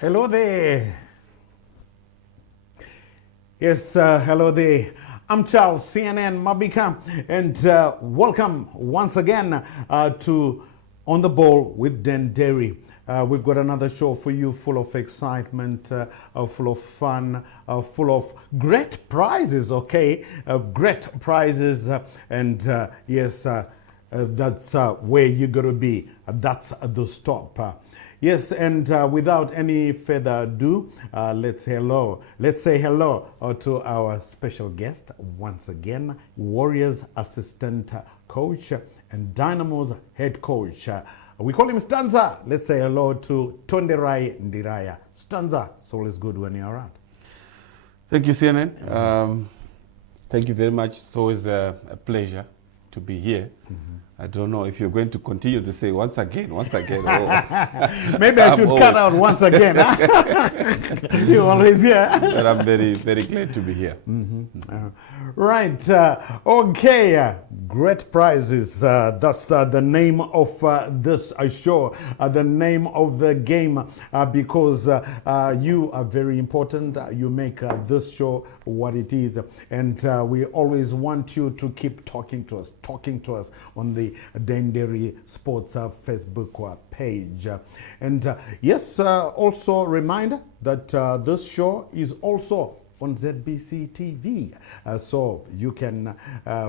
Hello there. Yes, hello there. I'm Charles, CNN Mabika, and welcome once again to On the Ball with Dendairy. We've got another show for you full of excitement, full of fun, full of great prizes, okay? Great prizes, and yes, that's where you're going to be. That's the stop. Yes, and without any further ado, let's say hello to our special guest once again, Warriors assistant coach and Dynamo's head coach. We call him Stanza. Let's say hello to Tonderai Ndiraya. Stanza, it's always good when you're around. Thank you, CNN. Thank you very much. It's always a pleasure to be here. I don't know if you're going to continue to say once again. Or maybe I should cut out once again. You're always here. But I'm very, very glad to be here. Right. Okay. Great prizes. That's the name of this show, the name of the game, because you are very important. You make this show what it is. And we always want you to keep talking to us on the Dendairy Sports Facebook page. And yes, also reminder that this show is also on ZBC TV, so you can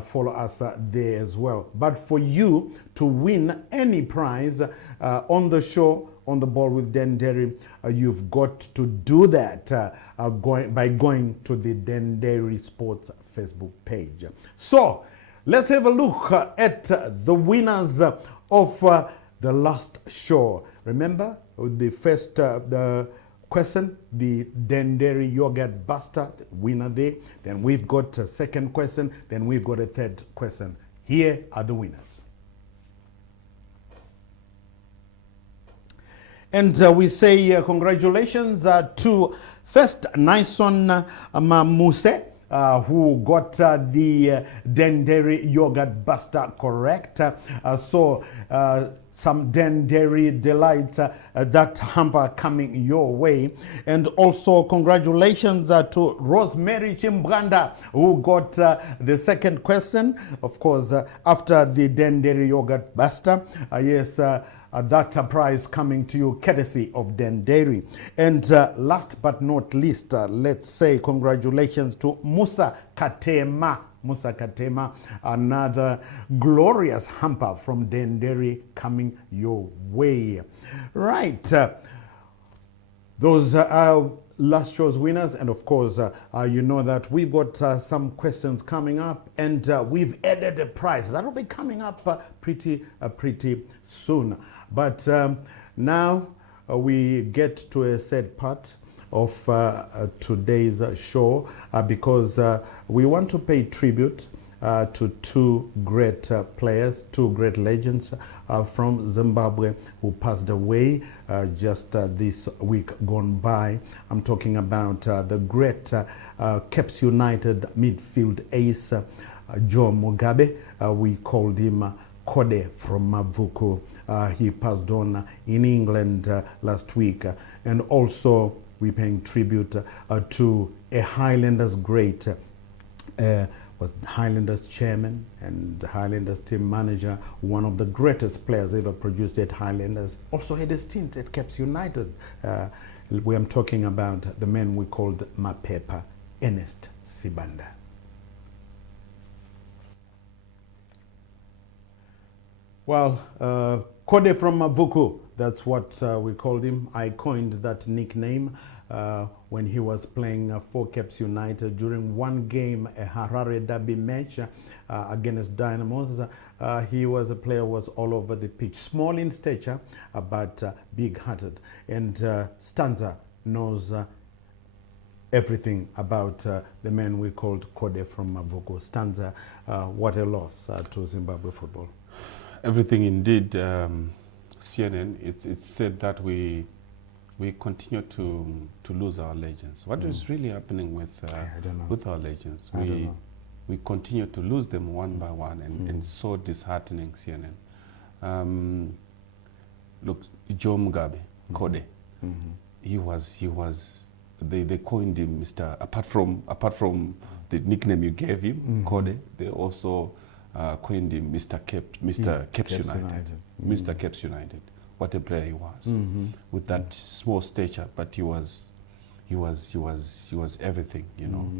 follow us there as well. But for you to win any prize on the show, On the Ball with Dendairy, you've got to do that by going to the Dendairy Sports Facebook page. So let's have a look at the winners of the last show. Remember, the first question, the Dendairy Yogurt Buster, winner there. Then we've got a second question. Then we've got a third question. Here are the winners. And we say congratulations to first Nyassi Mamuse, who got the Dendairy Yogurt Buster correct. So some Dendairy delight, that hamper coming your way. And also congratulations to Rosemary Chimbwanda, who got the second question, of course, after the Dendairy Yogurt Buster. Yes, that prize coming to you courtesy of Dendairy. And last but not least, let's say congratulations to Musa Katema, another glorious hamper from Dendairy coming your way. Right. Those are last show's winners, and of course, you know that we've got some questions coming up, and we've added a prize that will be coming up pretty soon. But now we get to a sad part of today's show because we want to pay tribute to two great players, two great legends from Zimbabwe who passed away just this week gone by. I'm talking about the great Caps United midfield ace, Joe Mugabe. We called him Kode from Mavuku. He passed on in England last week. And also we're paying tribute to a Highlanders great, was Highlanders chairman and Highlanders team manager, one of the greatest players ever produced at Highlanders. Also had a stint at Caps United. We am talking about the man we called Mapepa, Ernest Sibanda. Well, Kode from Mavuku, that's what we called him. I coined that nickname when he was playing for Caps United during one game, a Harare Derby match against Dynamos. He was a player who was all over the pitch, small in stature, but big-hearted. And Stanza knows everything about the man we called Kode from Mavuku. Stanza, what a loss to Zimbabwe football. Everything indeed, CNN. It's said that we continue to lose our legends. What is really happening with our legends? We continue to lose them one by one, and so disheartening, CNN. Look, Joe Mugabe, Kode, they coined him Mr. Apart from the nickname you gave him, Kode, they also coined him Mr. Caps United. Mr. Caps United. What a player he was, with that small stature, but he was everything, you know.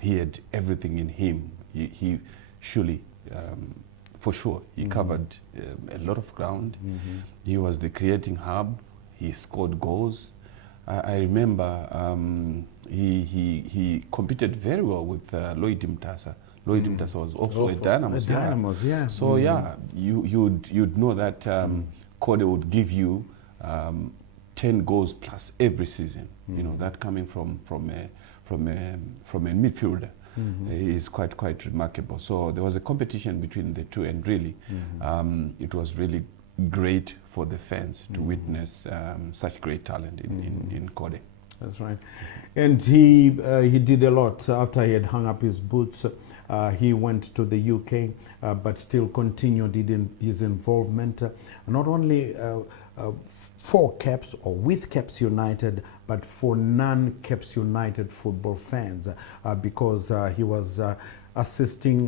He had everything in him. He surely, for sure, he covered a lot of ground. He was the creating hub. He scored goals. I remember he competed very well with Lloyd Mtasa. Lloyd Mtasa was also a Dynamos. Yeah. So yeah, you'd know that Kode would give you 10 goals plus every season. You know, that coming from a midfielder is quite remarkable. So there was a competition between the two, and really, it was really great for the fans to witness such great talent in Kode. That's right. And he did a lot after he had hung up his boots. He went to the UK, but still continued his involvement, not only for Caps or with Caps United, but for non-Caps United football fans, because he was assisting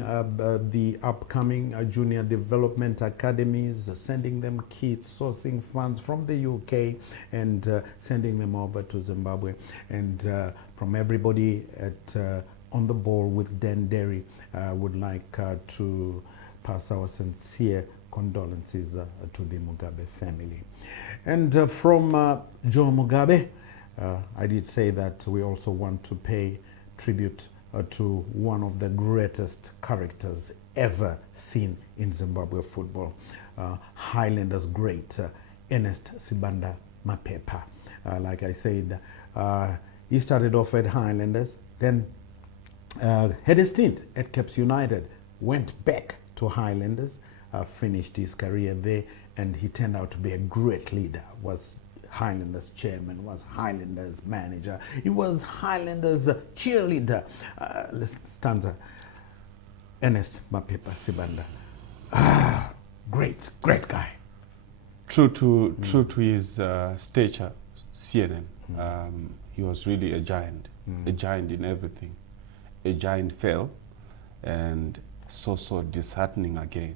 the upcoming junior development academies, sending them kits, sourcing funds from the UK, and sending them over to Zimbabwe. And from everybody at On the Ball with Dendairy, would like to pass our sincere condolences to the Mugabe family. And from Joe Mugabe, I did say that we also want to pay tribute to one of the greatest characters ever seen in Zimbabwe football, Highlanders great, Ernest Sibanda Mapepa. Like I said, he started off at Highlanders, then had a stint at Caps United, went back to Highlanders, finished his career there, and he turned out to be a great leader. Was Highlanders chairman, was Highlanders manager, he was Highlanders cheerleader. Stanza, Ernest Mapepa Sibanda. Great guy. True to his stature, CNN, he was really a giant in everything. A giant fell, and so disheartening again.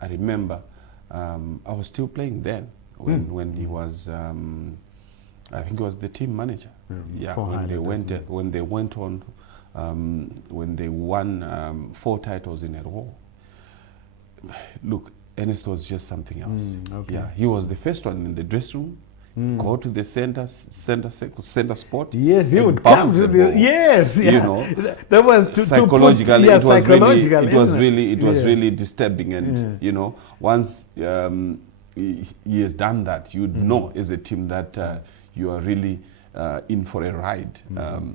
I remember I was still playing then when he was, I think he was the team manager. Yeah, when they went on, when they won 4 titles in a row. Look, Ernest was just something else. Okay. Yeah, he was the first one in the dressing room. Go to the center spot. Yes, he would come to the, yes, yeah. You know, that was psychologically, it was really disturbing. And yeah, you know, once he has done that, you'd know as a team that you are really in for a ride,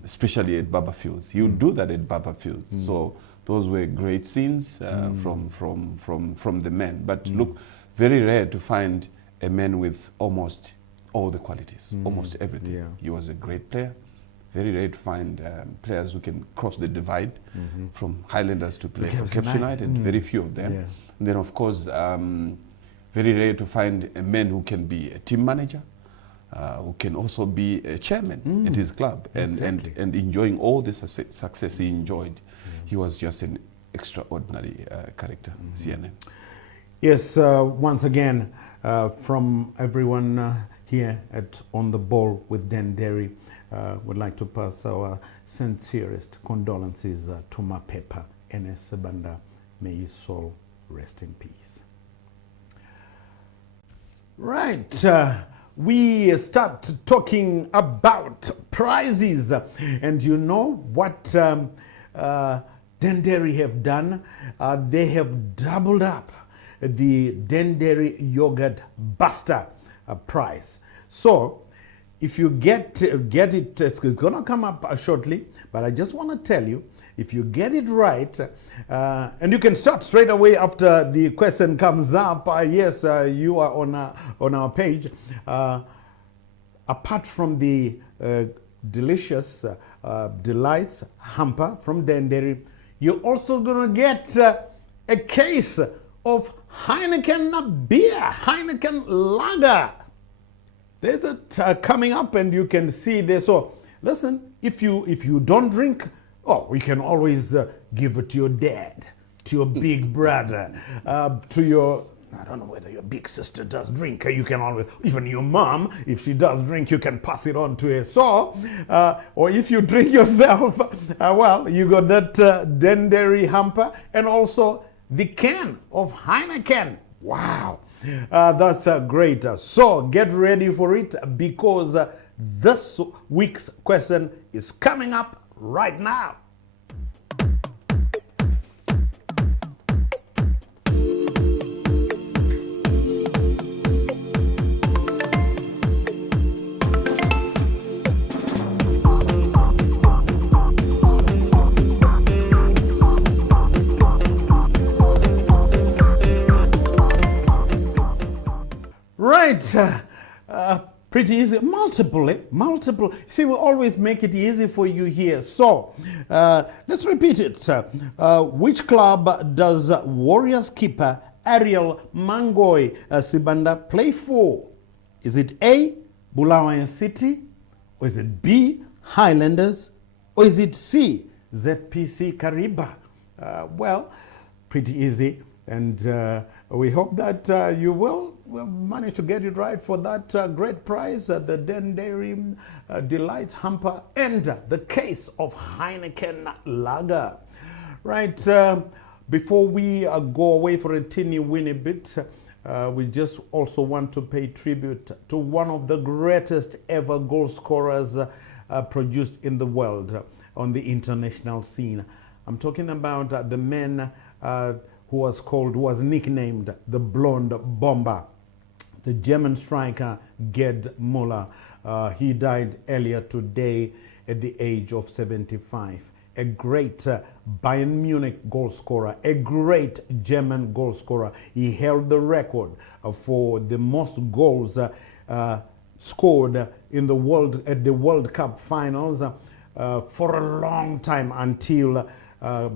especially at Baba Fields. You do that at Baba Fields. So those were great scenes from the men. But look, very rare to find a man with almost all the qualities, almost everything. Yeah. He was a great player. Very rare to find players who can cross the divide from Highlanders to play for Caps United. Very few of them. Yeah. And then, of course, very rare to find a man who can be a team manager, who can also be a chairman at his club, and enjoying all the success he enjoyed. He was just an extraordinary character, CNN. Yes, once again, from everyone here at On the Ball with Dendairy, would like to pass our sincerest condolences to Mapepa Ernest Sibanda. May his soul rest in peace. Right, we start talking about prizes, and you know what Dendairy have done? They have doubled up the Dendairy Yogurt Buster prize. So if you get it, it's going to come up shortly, but I just want to tell you, if you get it right, and you can start straight away after the question comes up. Yes, you are on our page. Apart from the delicious delights hamper from Dendairy, you're also going to get a case of Heineken beer, Heineken lager. There's it coming up, and you can see there. So listen, if you don't drink, you can always give it to your dad, to your big brother, to your, I don't know whether your big sister does drink. You can always, even your mom, if she does drink, you can pass it on to her. So, or if you drink yourself, well, you got that Dendairy hamper, and also the can of Heineken. Wow, that's great. So get ready for it, because this week's question is coming up right now. Right, pretty easy. Multiple. See, we always make it easy for you here. So, let's repeat it. Which club does Warriors keeper Ariel Mangoi Sibanda play for? Is it A, Bulawayo City? Or is it B, Highlanders? Or is it C, ZPC Kariba? Well, pretty easy. And we hope that you will manage to get it right for that great prize, the Dendairy Delights Hamper and the case of Heineken Lager. Right, before we go away for a teeny weeny bit, we just also want to pay tribute to one of the greatest ever goal scorers produced in the world on the international scene. I'm talking about the man who was nicknamed the Blonde Bomber, the German striker Gerd Müller. He died earlier today at the age of 75. A great Bayern Munich goal scorer, a great German goal scorer. He held the record for the most goals scored in the World Cup finals for a long time, until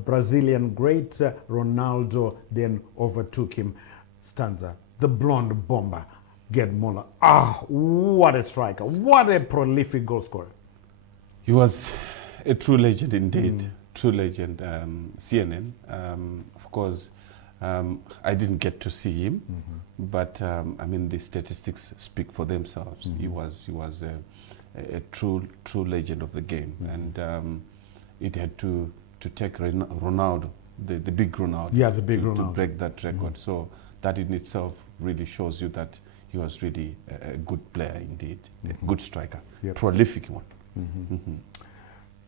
Brazilian great Ronaldo then overtook him. Stanza, the Blonde Bomber, Gerd Müller. What a striker, what a prolific goal scorer. He was a true legend indeed, true legend. CNN, of course, I didn't get to see him, but I mean, the statistics speak for themselves. He was a true legend of the game, and it had to take Ronaldo, the big Ronaldo, to break that record. So that in itself really shows you that he was really a good player indeed, a good striker, prolific one.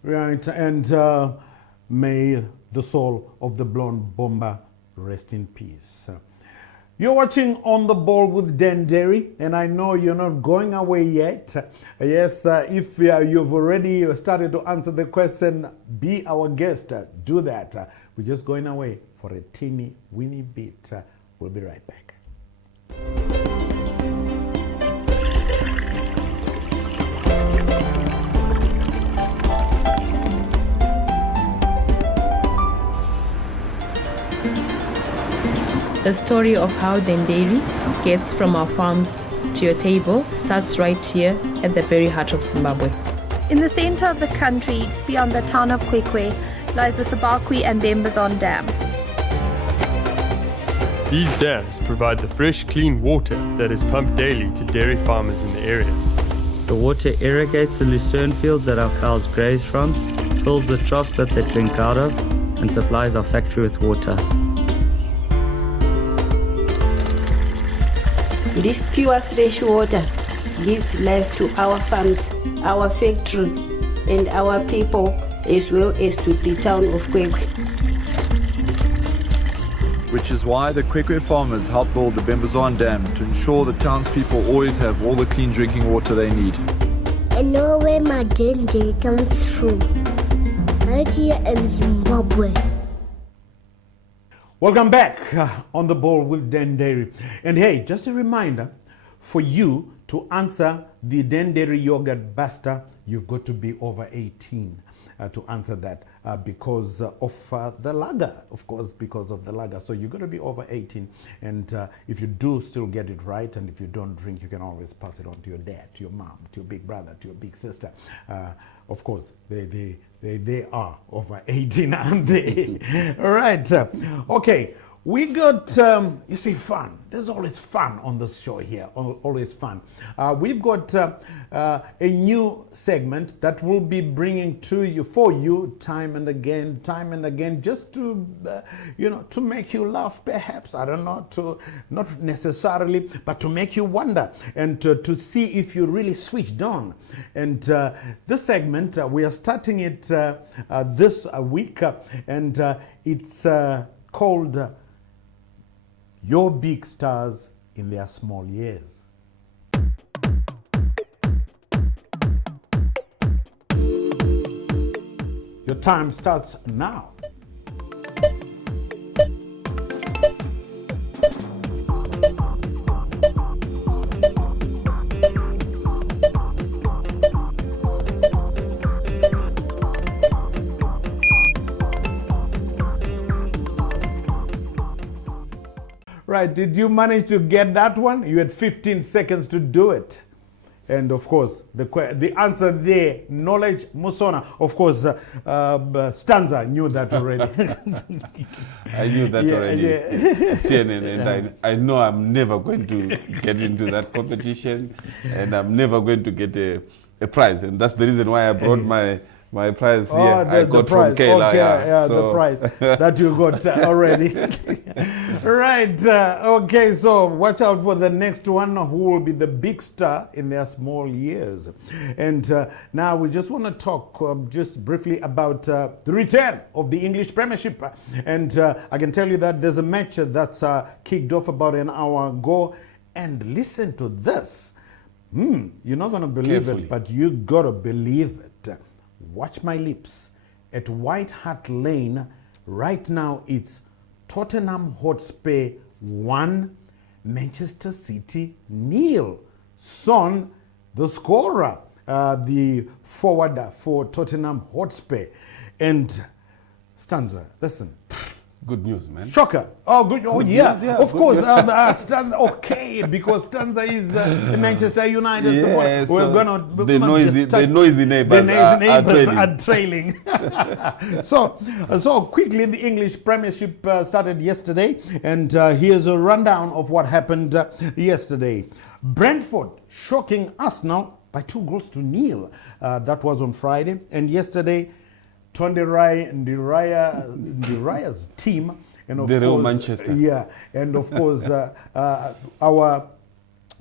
Right, and may the soul of the Blonde Bomber rest in peace. You're watching On the Ball with Dendairy, and I know you're not going away yet. Yes, if you've already started to answer the question, be our guest, do that. We're just going away for a teeny weeny bit. We'll be right back. The story of how Dendairy gets from our farms to your table starts right here at the very heart of Zimbabwe. In the center of the country, beyond the town of Kwekwe, lies the Zimbabwe and Bembazon Dam. These dams provide the fresh, clean water that is pumped daily to dairy farmers in the area. The water irrigates the lucerne fields that our cows graze from, fills the troughs that they drink out of, and supplies our factory with water. This pure fresh water gives life to our farms, our factory, and our people, as well as to the town of Kwekwe. Which is why the Kwekwe farmers help build the Bembazon Dam to ensure the townspeople always have all the clean drinking water they need. I know where my Dedede comes from, right here in Zimbabwe. Welcome back on the Ball with Dendairy. And hey, just a reminder for you to answer the Dendairy yogurt buster, you've got to be over 18 to answer that because of the lager, of course, because of the lager. So you've got to be over 18. And if you do still get it right, and if you don't drink, you can always pass it on to your dad, to your mom, to your big brother, to your big sister. Of course, they are over 18, aren't they? All right. Okay. We got, you see, fun. There's always fun on this show here, always fun. We've got a new segment that we'll be bringing to you, for you, time and again, just to, to make you laugh, perhaps. I don't know, not necessarily, but to make you wonder and to see if you really switched on. And this segment, we are starting it this week, and it's called Your Big Stars in Their Small Years. Your time starts now. Right, did you manage to get that one? You had 15 seconds to do it. And of course, the answer there, knowledge, Mussona. Of course, Stanza knew that already. I knew that already. Yeah. CNN, and I know I'm never going to get into that competition, and I'm never going to get a prize. And that's the reason why I brought my prize here. I got from Kayla. Okay, yeah, so. the prize that you got already. Right. Okay, so watch out for the next one, who will be the big star in their small years. And now we just want to talk just briefly about the return of the English Premiership. And I can tell you that there's a match that's kicked off about an hour ago. And listen to this. You're not going to believe it, but you got to believe it. Watch my lips. At White Hart Lane, right now it's Tottenham Hotspur 1, Manchester City 0. Son, the scorer, the forwarder for Tottenham Hotspur. And Stanza, listen. Good news, man. Shocker. Oh, good. Oh, yeah. News, yeah. Of course. Stanza, okay, because Stanza is Manchester United supporter. So the noisy neighbors are trailing. So quickly, the English Premiership started yesterday, and here's a rundown of what happened yesterday. Brentford shocking Arsenal by 2-0. That was on Friday, and yesterday, Tonderai, Ndiraya's team, and of the Real course, Manchester. Yeah, and of course, our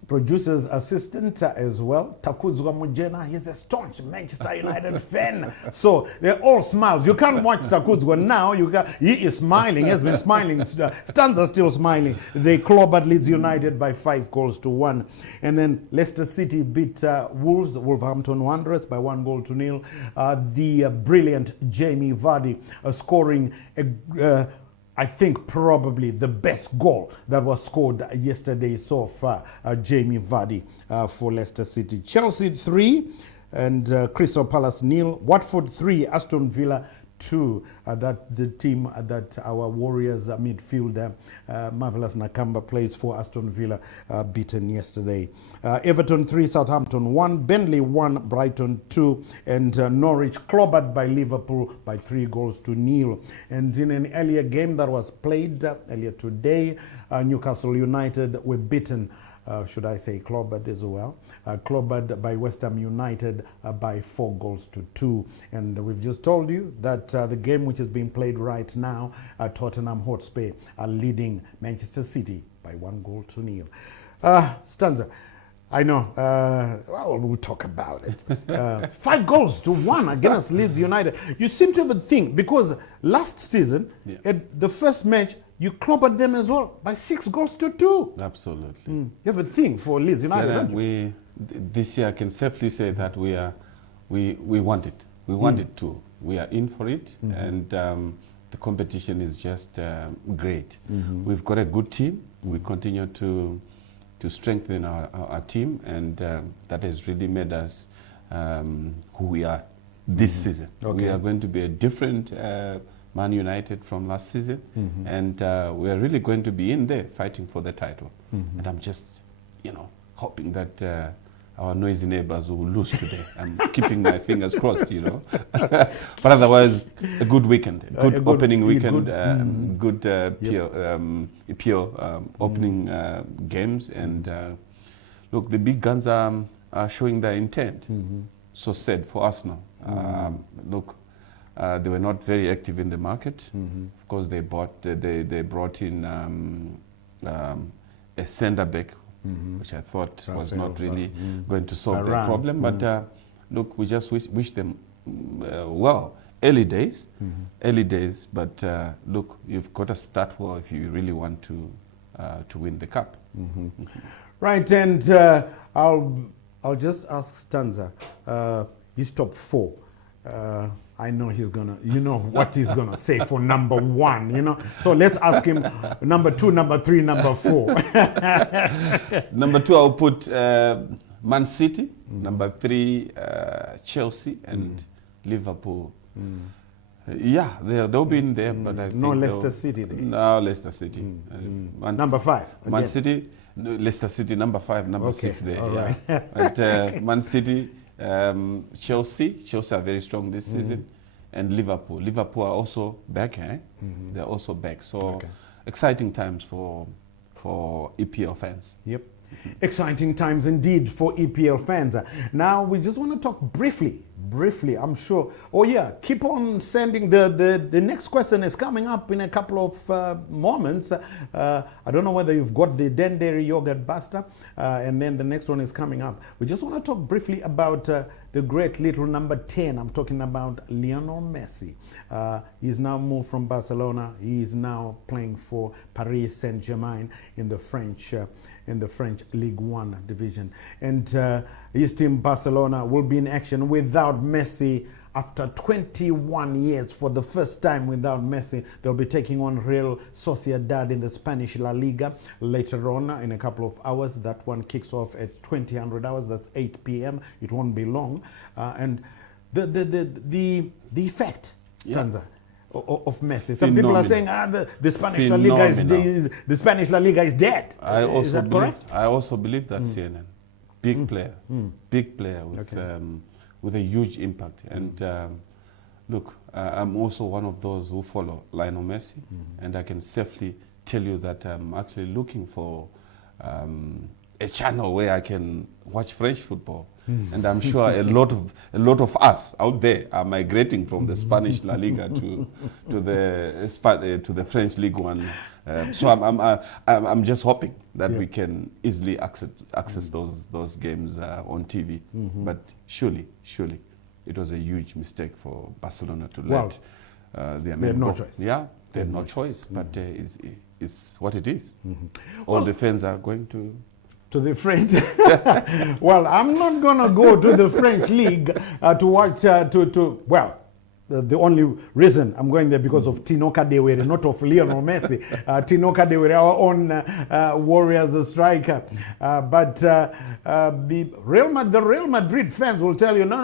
producer's assistant as well, Takudzwa Mujena, he's a staunch Manchester United fan. So they're all smiles. You can't watch Takudzwa now. He is smiling. He has been smiling. Stanza still smiling. They clobbered Leeds United by 5-1. And then Leicester City beat Wolverhampton Wanderers by 1-0. The brilliant Jamie Vardy scoring I think probably the best goal that was scored yesterday so far, Jamie Vardy for Leicester City. Chelsea 3 and Crystal Palace 0. Watford 3, Aston Villa 2. That the team that our Warriors midfielder, Marvelous Nakamba, plays for Aston Villa, beaten yesterday. Everton 3, Southampton 1, Burnley 1, Brighton 2, and Norwich clobbered by Liverpool by 3-0. And in an earlier game that was played earlier today, Newcastle United were beaten, should I say clobbered as well, clobbered by West Ham United by 4-2. And we've just told you that the game which is being played right now, Tottenham Hotspur are leading Manchester City by 1-0. Stanza, I know, well, we'll talk about it. 5-1 against Leeds United. You seem to have a thing, because last season, at the first match, you clobbered them as well by 6-2. Absolutely. You have a thing for Leeds United, don't you? This year I can safely say that we want it. We want it too. We are in for it, and the competition is just great. We've got a good team. We continue to strengthen our team, and that has really made us who we are this season. Okay. We are going to be a different Man United from last season, and we are really going to be in there fighting for the title. And I'm just, hoping that our noisy neighbors will lose today. I'm keeping my fingers crossed, But otherwise, a good weekend, a good opening weekend, good pure opening games. And look, the big guns are showing their intent. So sad for Arsenal. Look, they were not very active in the market. Of course, they brought in a centre back, which I thought was not really going to solve their problem. But look, we just wish them well. Early days, but look, you've got to start well if you really want to win the cup. Right, and I'll just ask Stanza, his top 4. I know he's gonna, what he's gonna say for number 1, So let's ask him number 2, number 3, number 4. Number 2, I'll put Man City. Number 3, Chelsea, and Liverpool. Yeah, they'll be in there, but I think Leicester City. No, Leicester City. Number 5. Man City, Leicester City, number 5, number 6 there. All right. But Man City, Chelsea are very strong this season, and Liverpool are also back. They're also back. So exciting times for EPL fans. Yep. Exciting times indeed for EPL fans. Now we just want to talk briefly, I'm sure. Oh yeah, keep on sending. The next question is coming up in a couple of moments. I don't know whether you've got the Dendairy yogurt buster, and then the next one is coming up. We just want to talk briefly about the great little number 10. I'm talking about Lionel Messi. He's now moved from Barcelona. He is now playing for Paris Saint-Germain in the French League One division. And his team Barcelona will be in action without Messi after 21 years. For the first time without Messi, they'll be taking on Real Sociedad in the Spanish La Liga later on in a couple of hours. That one kicks off at 2000 hours. That's 8 p.m. It won't be long. And the effect, Stanza, of Messi. Some people are saying the Spanish La Liga is dead. Is that correct? I also believe that CNN. Big player with a huge impact. And look, I'm also one of those who follow Lionel Messi, and I can safely tell you that I'm actually looking for a channel where I can watch French football. And I'm sure a lot of us out there are migrating from the Spanish La Liga to the French League One. So I'm just hoping that we can easily access those games on TV. But surely it was a huge mistake for Barcelona to let they had no choice. Yeah, they had no choice. But it's what it is. All the fans are going to the French. Well, I'm not going to go to the French league to watch, the only reason I'm going there because of Tino Kadewere, not of Lionel Messi. Tino Kadewere, our own Warriors striker. But the Real Madrid fans will tell you, no,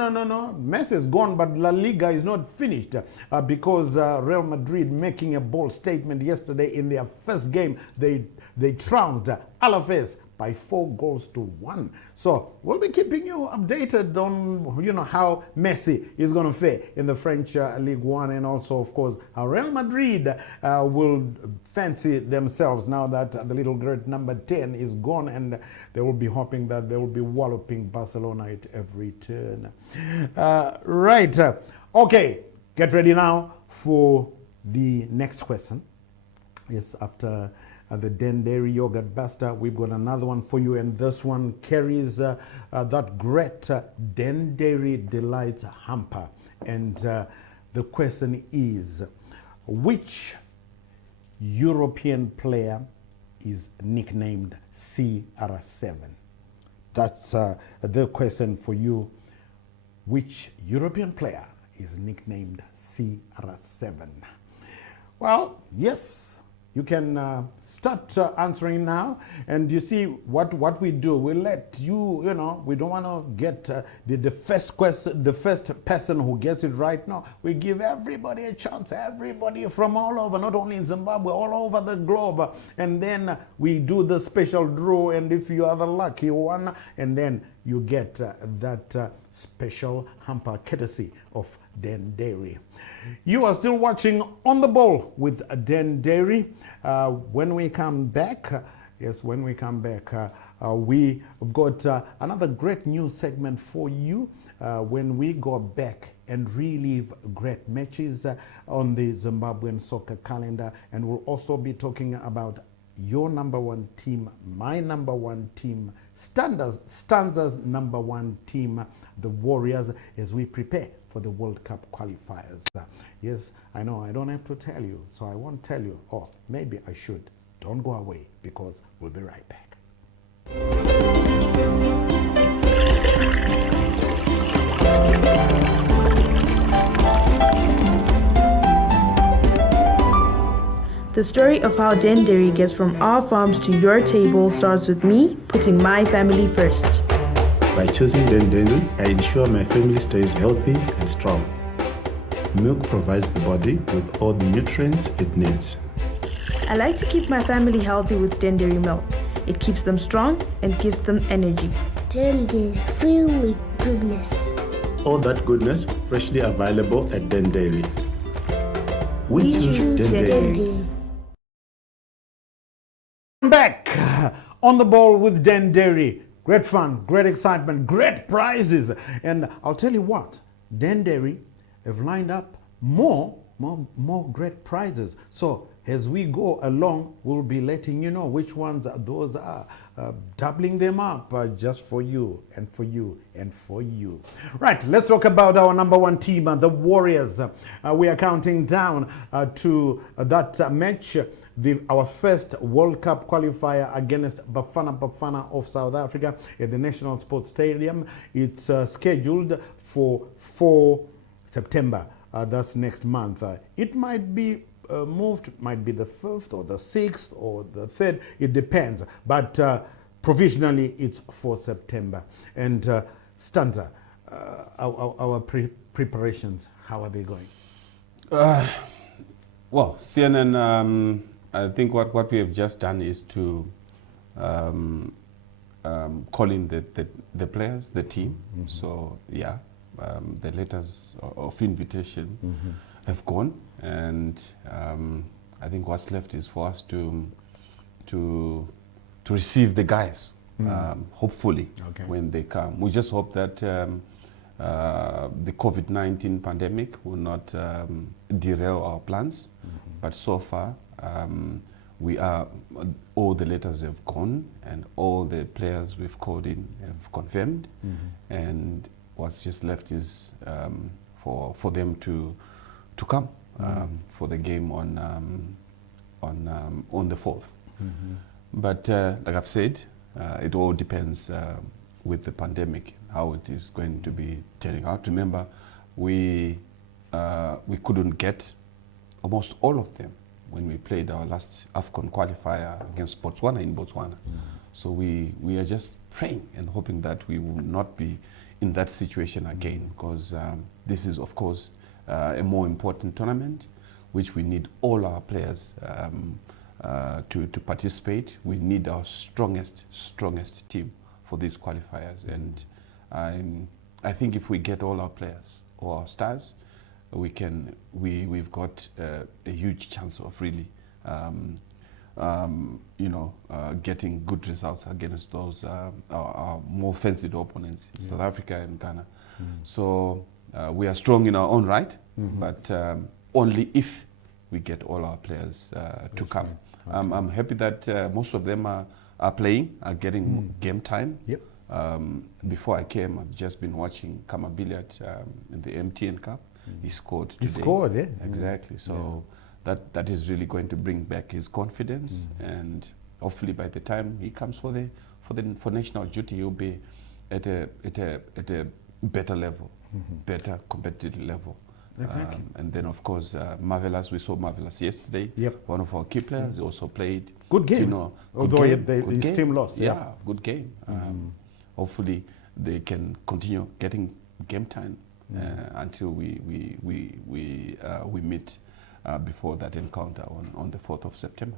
Messi is gone, but La Liga is not finished because Real Madrid making a bold statement yesterday in their first game. They trounced Alaves by 4-1. So we'll be keeping you updated on how Messi is going to fare in the French League One, and also of course how Real Madrid will fancy themselves now that the little great number 10 is gone, and they will be hoping that they will be walloping Barcelona at every turn. Right. Okay, get ready now for the next question. Yes, after the Dendairy yogurt buster, we've got another one for you, and this one carries that great Dendairy Delights hamper. And the question is, which European player is nicknamed CR7? That's the question for you. Which European player is nicknamed CR7? Well, yes, You can start answering now. And you see what we do. We let you, we don't want to get the first question, the first person who gets it right. No, we give everybody a chance. Everybody from all over, not only in Zimbabwe, all over the globe. And then we do the special draw. And if you are the lucky one, and then you get that special hamper courtesy of Dendairy. You are still watching On the Ball with Dendairy. When we come back, we've got another great news segment for you when we go back and relive great matches on the Zimbabwean soccer calendar. And we'll also be talking about your number one team, my number one team, Stanza's number one team, the Warriors, as we prepare for the World Cup qualifiers. Yes, I know I don't have to tell you, so I won't tell you. Or maybe I should. Don't go away, because we'll be right back. The story of how Dendairy gets from our farms to your table starts with me putting my family first. By choosing Dendairy, I ensure my family stays healthy and strong. Milk provides the body with all the nutrients it needs. I like to keep my family healthy with Dendairy milk. It keeps them strong and gives them energy. Dendairy, filled with goodness. All that goodness freshly available at Dendairy. We choose Dendairy. Back on the ball with Dendairy. Great fun, great excitement, great prizes. And I'll tell you what, Dendairy have lined up more great prizes. So as we go along, we'll be letting you know which ones those are, doubling them up just for you and for you and for you. Right, let's talk about our number one team, the Warriors. We are counting down to that match, our first World Cup qualifier against Bafana of South Africa at the National Sports Stadium. It's scheduled for 4 September. That's next month. It might be moved, might be the 5th or the 6th or the 3rd. It depends. But provisionally, it's 4 September. And Stanza, our preparations, how are they going? Well, CNN, I think what we have just done is to call in the players, the team. Mm-hmm. So, yeah, the letters of invitation have gone. And I think what's left is for us to receive the guys, hopefully, when they come. We just hope that the COVID-19 pandemic will not derail our plans. But so far, all the letters have gone, and all the players we've called in have confirmed. And what's just left is for them to come for the game on the 4th. But like I've said, it all depends with the pandemic, how it is going to be turning out. Remember, we couldn't get almost all of them when we played our last AFCON qualifier against Botswana in Botswana. So we are just praying and hoping that we will not be in that situation again, because this is, of course, a more important tournament, which we need all our players to participate. We need our strongest team for these qualifiers. And I think if we get all our players, all our stars, we've got a huge chance of really getting good results against those our more fancied opponents, South Africa and Ghana. So we are strong in our own right, but only if we get all our players to come. I'm happy that most of them are playing, are getting game time. Before I came, I've just been watching Kamabiliat in the MTN Cup. He scored today. He scored, yeah. Exactly. So that is really going to bring back his confidence, and hopefully by the time he comes for national duty, he'll be at a better level, better competitive level Exactly. And then, of course, Marvelous. We saw Marvelous yesterday. Yep. One of our key players. He also played. Good game. Although his team lost. Yeah, good game. Hopefully, they can continue getting game time until we meet before that encounter on the 4th of September.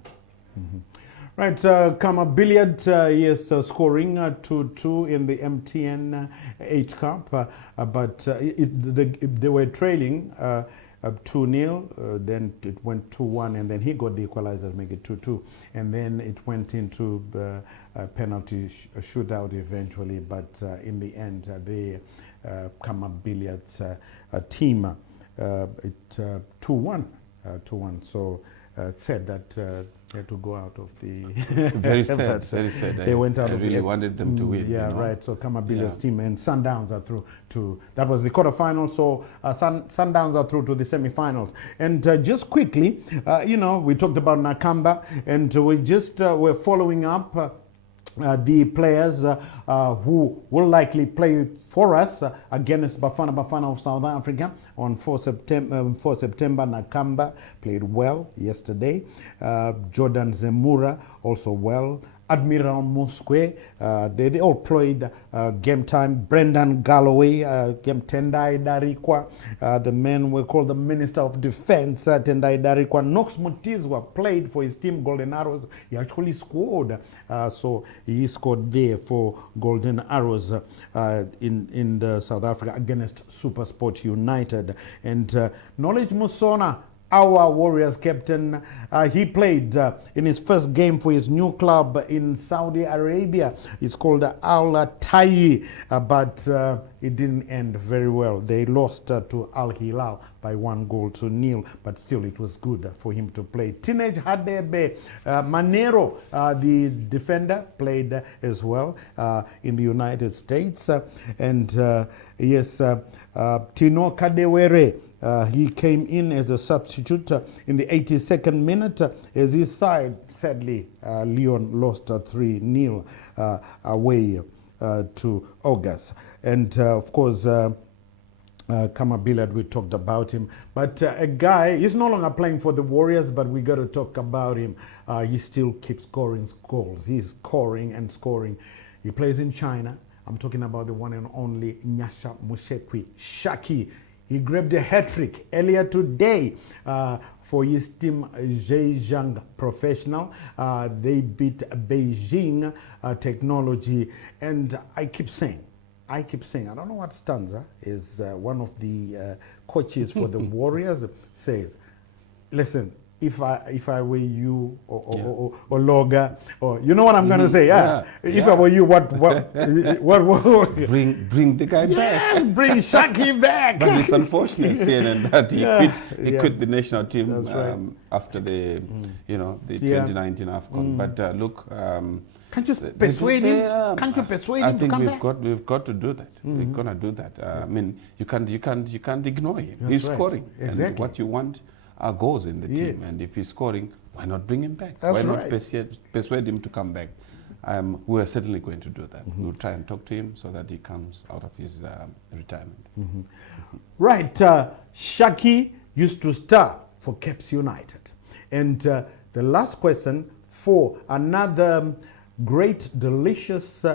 Right, Kama Billiard is scoring 2-2 in the MTN 8 Cup, but they were trailing 2-0, then it went 2-1, and then he got the equalizer to make it 2-2, and then it went into a penalty shootout eventually, but in the end, the Kama Billiards team, it 2-1, so said that they had to go out of the very sad, very sad. They went out. I really wanted them to win. Yeah, right. So Kama Billiards team and Sundowns are through to, that was the quarterfinals. So Sundowns are through to the semifinals. And just quickly, we talked about Nakamba, and we just we're following up the players who will likely play for us against Bafana of South Africa on 4 September. Nakamba played well yesterday. Jordan Zemura also well. Admiral Muskwe, they all played game time. Brendan Galloway, game Tendai Darikwa, the man we call the Minister of Defense, Tendai Darikwa. Knox Mutizwa played for his team Golden Arrows. He actually scored, so he scored there for Golden Arrows in the South Africa against Supersport United. And Knowledge Mussona, our Warriors captain, he played in his first game for his new club in Saudi Arabia. It's called Al Tayi, but it didn't end very well. They lost to Al Hilal by 1-0, but still it was good for him to play. Teenage Hadebe Manero, the defender, played as well in the United States. And yes, Tino Kadewere, he came in as a substitute in the 82nd minute as his side, sadly, Lyon lost 3-0 away to August. And of course, Kama Billiard, we talked about him. But a guy, he's no longer playing for the Warriors, but we got to talk about him. He still keeps scoring goals. He's scoring and scoring. He plays in China. I'm talking about the one and only Nyasha Mushekwi, Shaki. He grabbed a hat-trick earlier today for his team Zhejiang Professional. They beat Beijing Technology. And I keep saying, I don't know what stanza is one of the coaches for the Warriors says, listen, if I were you or Loga, or you know what I'm gonna say, If I were you, what bring the guy back. Bring Shaki back. But it's unfortunate, CNN, that he quit the national team after the the 2019 AFCON. But look. Can't you persuade him? Can't you persuade him to come back? I think we've got to do that. We're gonna do that. I mean, you can't ignore him. That's He's right. scoring, Exactly. and what you want are goals in the team. And if he's scoring, why not bring him back? Why not persuade him to come back? We're certainly going to do that. We'll try and talk to him so that he comes out of his retirement. Right, Shaki used to star for Caps United, and the last question for another great, delicious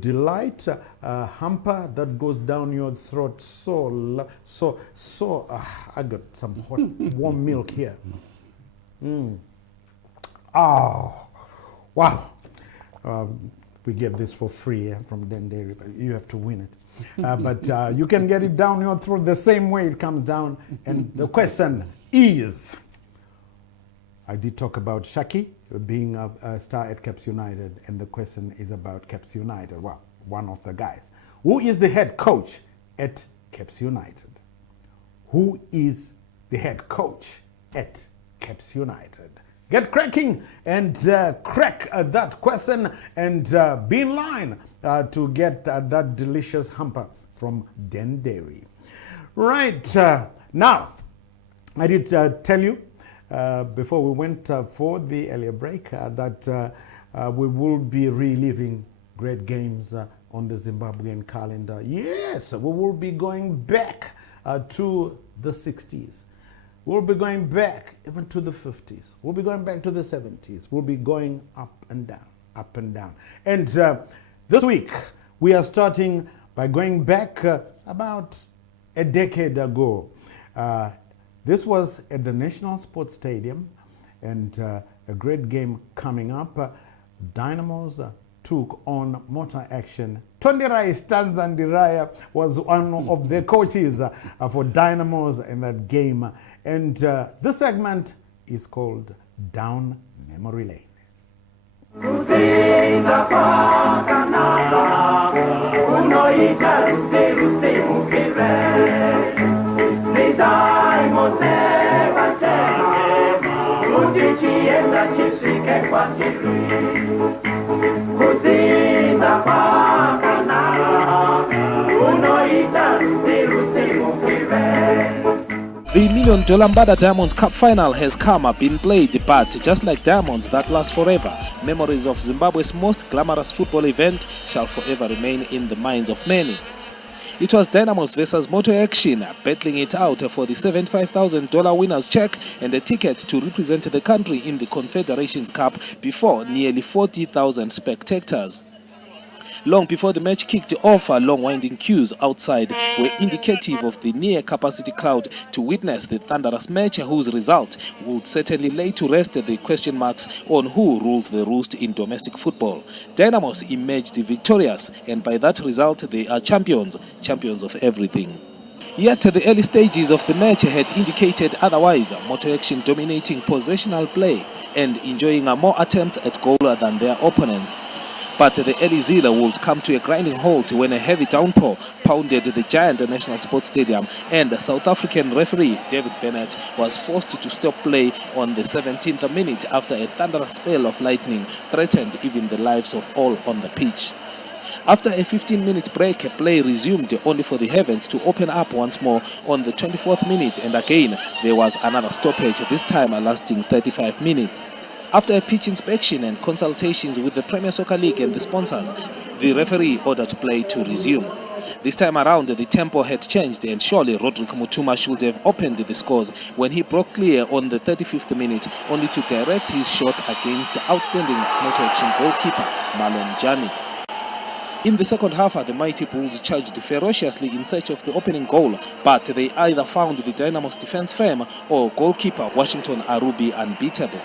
delight hamper that goes down your throat. I got some hot, warm milk here. Oh, wow. We get this for free from Dendairy, but you have to win it. But you can get it down your throat the same way it comes down. And the question is, I did talk about Shaki being a star at Caps United, and the question is about Caps United. Well, one of the guys. Who is the head coach at Caps United? Who is the head coach at Caps United? Get cracking and crack that question and be in line to get that delicious hamper from Dendairy. Right, now, I did tell you before we went for the earlier break that we will be reliving great games on the Zimbabwean calendar. Yes, we will be going back to the 60s. We'll be going back even to the 50s. We'll be going back to the 70s. We'll be going up and down, up and down. And this week, we are starting by going back about a decade ago. This was at the National Sports Stadium, and a great game coming up. Dynamos took on Motor Action. Tonderai stands and Ndiraya was one of the coaches for Dynamos in that game. And this segment is called Down Memory Lane. The $1 million Mbada Diamonds Cup final has been played, but just like diamonds that last forever, memories of Zimbabwe's most glamorous football event shall forever remain in the minds of many. It was Dynamos versus Motor Action, battling it out for the $75,000 winner's check and a ticket to represent the country in the Confederations Cup before nearly 40,000 spectators. Long before the match kicked off, long winding queues outside were indicative of the near-capacity crowd to witness the thunderous match, whose result would certainly lay to rest the question marks on who rules the roost in domestic football. Dynamos emerged victorious, and by that result they are champions of everything. Yet the early stages of the match had indicated otherwise, Motor Action dominating possessional play and enjoying more attempts at goal than their opponents. But the early zeal would come to a grinding halt when a heavy downpour pounded the giant National Sports Stadium, and the South African referee David Bennett was forced to stop play on the 17th minute after a thunderous spell of lightning threatened even the lives of all on the pitch. After a 15-minute break, play resumed only for the heavens to open up once more on the 24th minute, and again there was another stoppage, this time lasting 35 minutes. After a pitch inspection and consultations with the Premier Soccer League and the sponsors, the referee ordered play to resume. This time around, the tempo had changed, and surely Roderick Mussona should have opened the scores when he broke clear on the 35th minute, only to direct his shot against outstanding Motor Action goalkeeper Marlon Jani. In the second half, the mighty Bulls charged ferociously in search of the opening goal, but they either found the Dynamos defense firm or goalkeeper Washington Arubi unbeatable.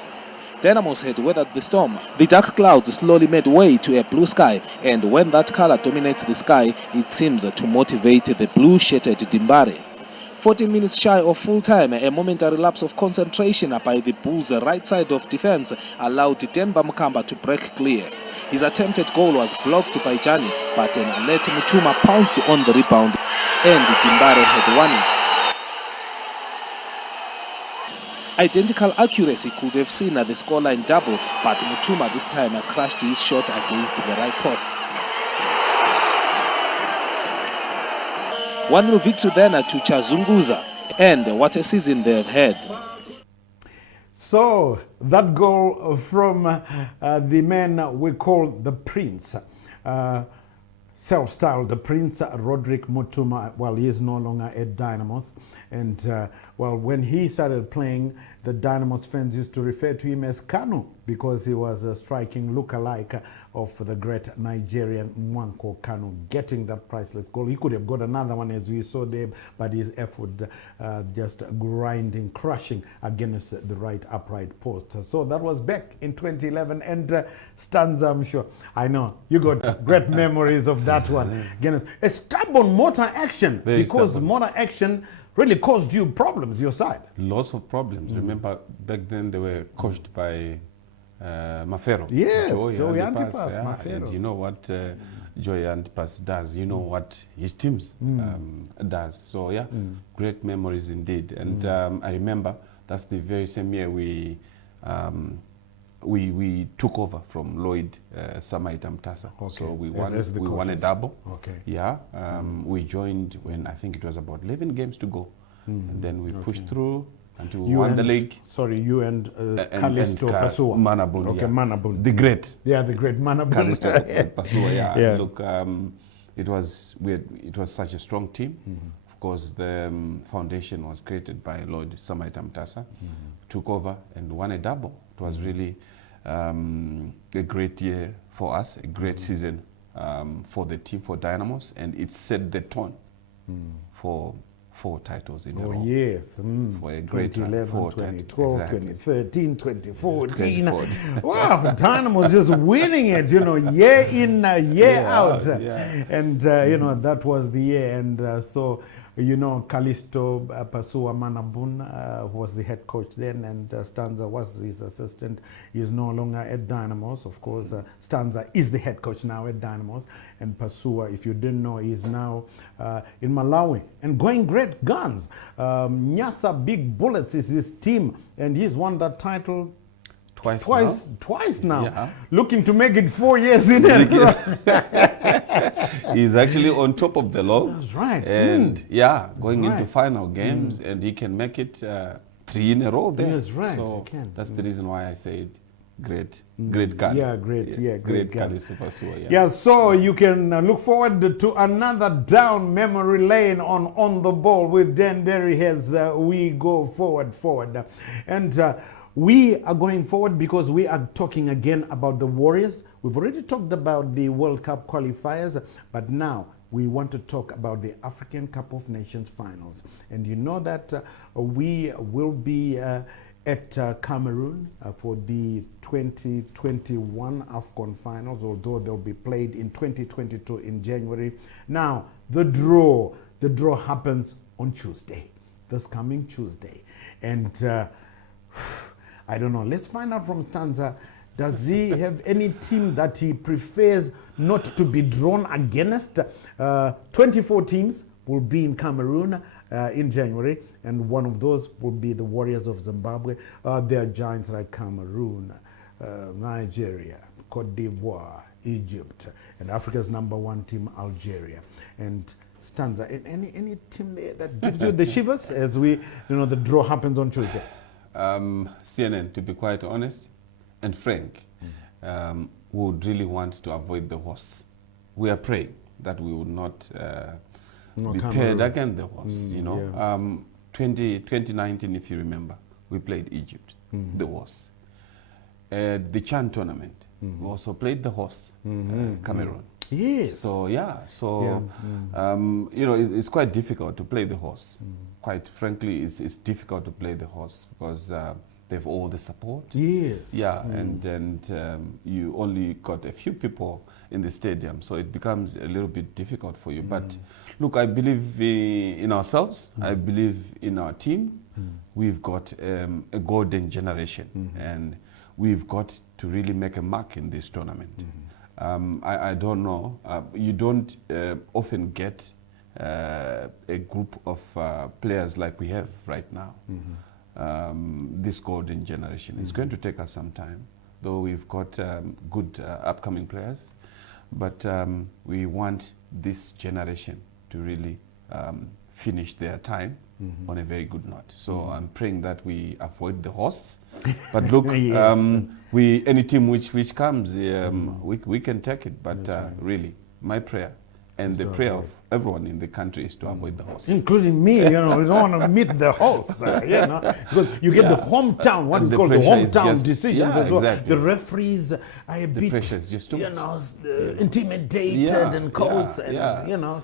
Dynamos had weathered the storm. The dark clouds slowly made way to a blue sky, and when that color dominates the sky, it seems to motivate the blue-shirted Dendairy. 14 minutes shy of full time, a momentary lapse of concentration by the Bulls' right side of defense allowed nakamba to break clear. His attempted goal was blocked by Jani, but an alert Mussona pounced on the rebound, and Dendairy had won it. Identical accuracy could have seen the scoreline double, but Mussona this time crashed his shot against the right post. 1-0 victory then to Chazunguza, and what a season they've had. So that goal from the man we call the Prince, self-styled the Prince, Roderick Mussona. Well, he is no longer at Dynamos. And well, when he started playing, the Dynamos fans used to refer to him as Kanu, because he was a striking look-alike of the great Nigerian Nwankwo Kanu, getting that priceless goal. He could have got another one, as we saw there, but his effort just grinding, crushing against the right upright post. So that was back in 2011, and Stanza, I'm sure. I know, you got great memories of that one. Against a stubborn Motor Action, Very because stubborn. Motor Action really caused you problems, your side. Lots of problems. Remember, back then they were coached by Mafero. Yes, Joey Antipas, yeah. Mafero. And you know what Joey Antipas does. You know what his teams does. So yeah, great memories indeed. And I remember that's the very same year we took over from Lloyd Samaita Mtasa. Okay. So we As the won a coaches. double. Okay. Yeah. We joined when I think it was about 11 games to go. And then we pushed through until we won the league. Sorry, you and Kalisto Pasua. Manabun. Okay, Yeah. Manabun. The great. Yeah, the great Manabun. Kalisto Pasua, yeah. Yeah. Look, it was such a strong team. Of of course, the foundation was created by Lord Samaita Mtasa, took over and won a double. It was really a great year for us, a great season for the team, for Dynamos, and it set the tone for 4 titles in a row. Oh, yes. For a great 2011, 2012, exactly. 2013, 2014. Wow, Dynamos just winning it, year in, year out. Yeah. And, that was the year. And so, Callisto Pasua Manabun was the head coach then, and Stanza was his assistant. He is no longer at Dynamos. Of course, Stanza is the head coach now at Dynamos. And Pasua, if you didn't know, is now in Malawi and going great guns. Nyassi Big Bullets is his team, and he's won that title twice now. Yeah. Looking to make it 4 years in it. He's actually on top of the log. That's right. And going into final games, and he can make it 3 in a row there. That's right. So he can. that's the reason why I said great gun. Yeah, great gun. Yeah, so you can look forward to another down memory lane on the ball with Dendairy as we go forward. And we are going forward because we are talking again about the Warriors. We've already talked about the World Cup qualifiers, but now we want to talk about the African Cup of Nations finals. And you know that we will be at Cameroon for the 2021 AFCON finals, although they'll be played in 2022 in January. Now, the draw happens on Tuesday, this coming Tuesday. And I don't know, let's find out from Stanza, does he have any team that he prefers not to be drawn against? 24 teams will be in Cameroon in January, and one of those will be the Warriors of Zimbabwe. There are giants like Cameroon, Nigeria, Cote d'Ivoire, Egypt, and Africa's #1 team, Algeria. And Stanza, any team there that gives you the shivers as the draw happens on Tuesday? CNN, to be quite honest and frank, would really want to avoid the hosts. We are praying that we would not be paired against the hosts. 2019, if you remember, we played Egypt, the hosts. The Chan tournament, we also played the hosts, Cameroon. Yes. So it's quite difficult to play the hosts. Quite frankly, it's difficult to play the hosts because they have all the support. Yes. Yeah, and you only got a few people in the stadium, so it becomes a little bit difficult for you. But look, I believe in ourselves. I believe in our team. We've got a golden generation, and we've got to really make a mark in this tournament. I don't know. You don't often get a group of players like we have right now. This golden generation. It's going to take us some time, though we've got good upcoming players. But we want this generation to really finish their time on a very good note. So I'm praying that we avoid the hosts. But look, any team which comes, we can take it. But really, my prayer and the prayer of everyone in the country is to avoid the hosts. Including me, we don't want to meet the hosts, because you get the hometown, what is called the hometown decision. Exactly. The referees are a bit, just intimidated and cold,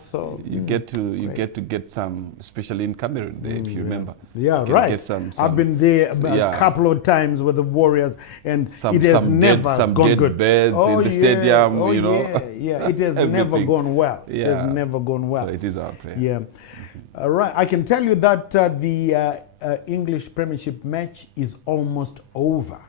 so you get to get some, especially in Cameroon, if you remember. Yeah, right. Get some, I've been there a couple of times with the Warriors, and it has never gone good. Beds in the stadium, it has never gone well. It has never gone well. So it is our prayer. Yeah. Right. I can tell you that the English Premiership match is almost over.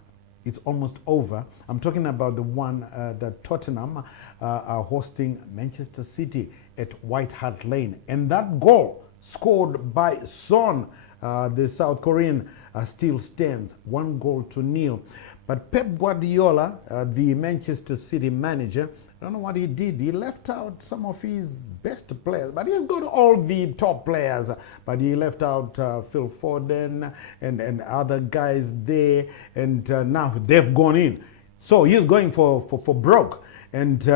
It's almost over. I'm talking about the one that Tottenham are hosting Manchester City at White Hart Lane. And that goal scored by Son, the South Korean, still stands 1-0. But Pep Guardiola, the Manchester City manager, I don't know what he did. He left out some of his best players, but he's got all the top players. But he left out Phil Foden and other guys there, and now they've gone in. So he's going for broke, and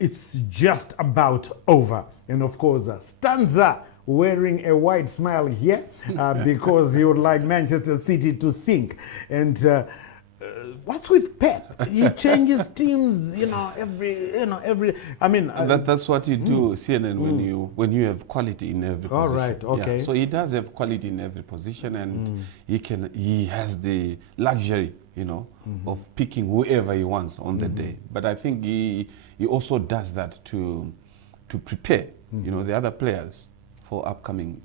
it's just about over. And of course, Stanza wearing a white smile here because he would like Manchester City to sink. And what's with Pep? He changes teams, every. I mean, that's what you do, CNN, when you have quality in every position. All right, okay. Yeah. So he does have quality in every position, and he has the luxury, of picking whoever he wants on the day. But I think he also does that to prepare, the other players for upcoming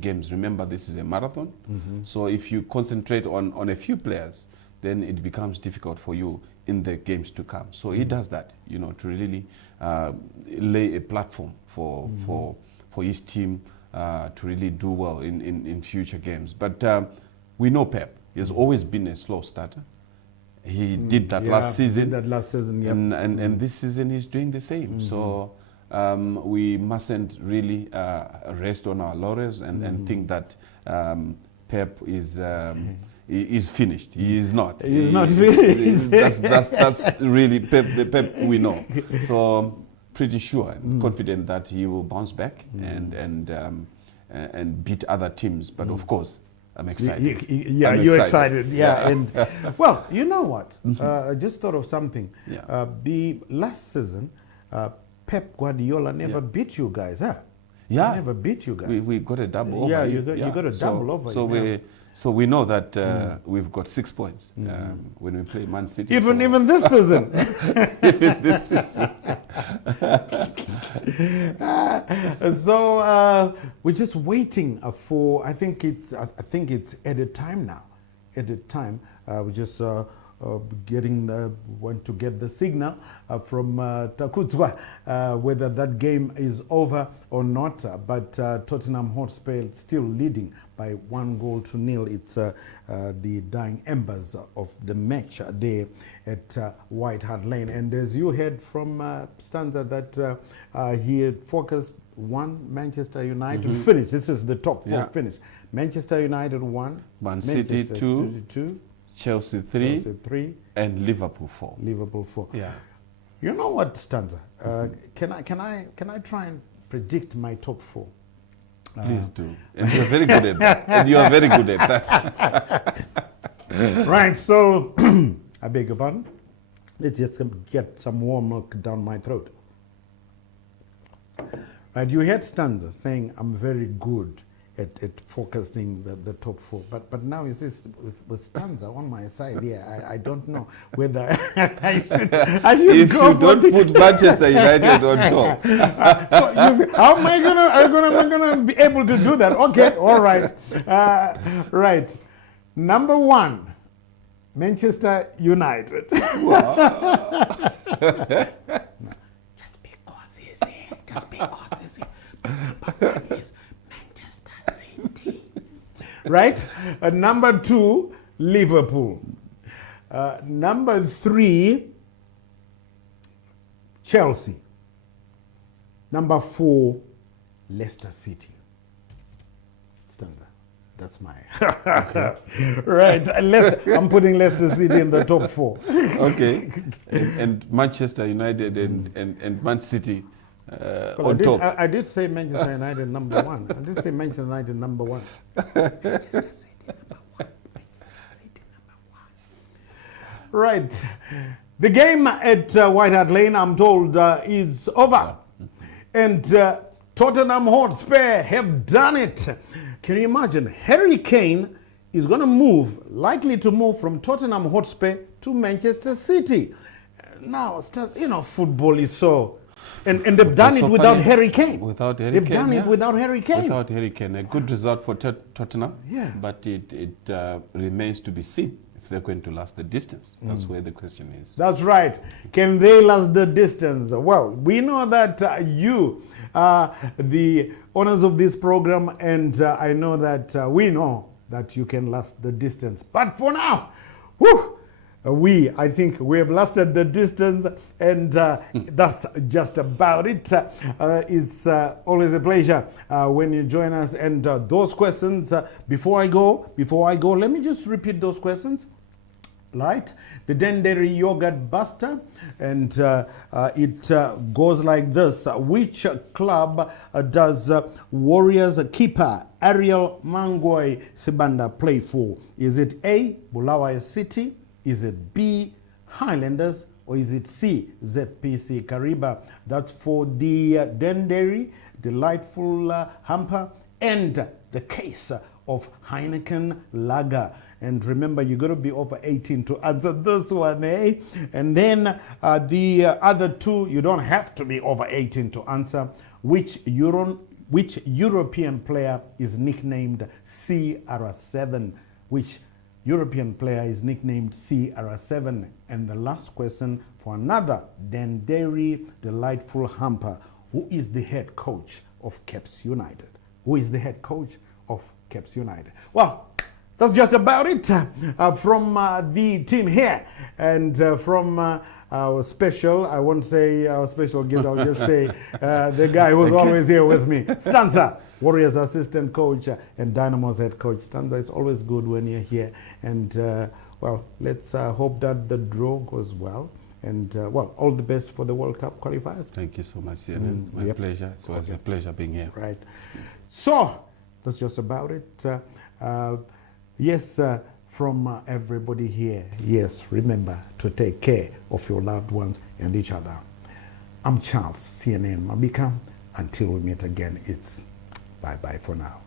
games. Remember, this is a marathon, so if you concentrate on a few players, then it becomes difficult for you in the games to come. So he does that, to really lay a platform for his team to really do well in future games. But we know Pep. He has always been a slow starter. He did that last season. And this season he's doing the same. So we mustn't really rest on our laurels and think that Pep is finished. He is not. He's not finished. That's really the Pep we know. So pretty sure and confident that he will bounce back and beat other teams. But of course, I'm excited. You're excited. Yeah. And well, you know what? I just thought of something. Yeah. The last season, Pep Guardiola never beat you guys, huh? Yeah. Never beat you guys. We got a double over. Yeah, you got a double over. So we know that we've got 6 points when we play Man City. Even this season. Even this season. So we're just waiting for. I think it's at a time now. At a time, we just want to get the signal from Takutswa whether that game is over or not. But Tottenham Hotspur still leading by 1-0. It's the dying embers of the match there at White Hart Lane. And as you heard from Stanza that he had focused one Manchester United finish. This is the top four finish. Manchester United 1, Man City 2, Chelsea 3, and Liverpool 4. Liverpool 4. Yeah. You know what, Stanza? Can I try and predict my top 4? Please do. And you're very good at that. And you are very good at that. Right, so I beg your pardon. Let's just get some warm milk down my throat. Right, you heard Stanza saying I'm very good at focusing the top 4, but now is this with Stanza on my side here? I don't know whether I should if go you don't put Manchester United on top. So you see, how am I gonna be able to do that? Okay, all right, right. Number 1, Manchester United. Wow. Just because he's here. Just because he's here. Number 1 is Manchester City. Right? Number 2, Liverpool. Number 3, Chelsea. Number 4, Leicester City. Stanza. That's my... Right. I'm putting Leicester City in the top 4. Okay. And Manchester United and Man City on top. I did say Manchester United number 1. I did say Manchester United number 1. Manchester City number 1. Manchester City number 1. Right. The game at White Hart Lane, I'm told, is over. And Tottenham Hotspur have done it. Can you imagine? Harry Kane is going to likely to move from Tottenham Hotspur to Manchester City. Now, football is so... And they've done it without Harry Kane. Without Harry Kane, they've done it without Harry Kane. Without Harry Kane. A good result for Tottenham. Yeah. But it remains to be seen if they're going to last the distance. That's where the question is. That's right. Can they last the distance? Well, we know that you are the owners of this program, and I know that we know that you can last the distance. But for now, I think we have lasted the distance, and that's just about it. It's always a pleasure when you join us. And those questions, before I go, let me just repeat those questions. right? The Dendairy Yogurt Buster, and it goes like this. Which club does Warriors keeper Ariel Mangoi Sibanda play for? Is it A, Bulawayo City? Is it B, Highlanders? Or is it C, ZPC Kariba? That's for the Dendairy Delightful Hamper and the case of Heineken Lager. And remember, you got to be over 18 to answer this one, eh? And then the other two, you don't have to be over 18 to answer. Which European player is nicknamed CR7? Which European player is nicknamed CR7? And the last question for another Dendairy Delightful Hamper. Who is the head coach of Caps United? Who is the head coach of Caps United? Well, that's just about it from the team here, and from our special, I won't say our special guest, I'll just say the guy who's always here with me, Stanza, Warriors assistant coach and Dynamo's head coach. Stanza, it's always good when you're here, and well, let's hope that the draw goes well. And well, all the best for the World Cup qualifiers. Thank you so much, CNN. My pleasure. It was a pleasure being here. Right. So, that's just about it. Yes, from everybody here, yes, remember to take care of your loved ones and each other. I'm Charles, CNN Mabika. Until we meet again, it's bye-bye for now.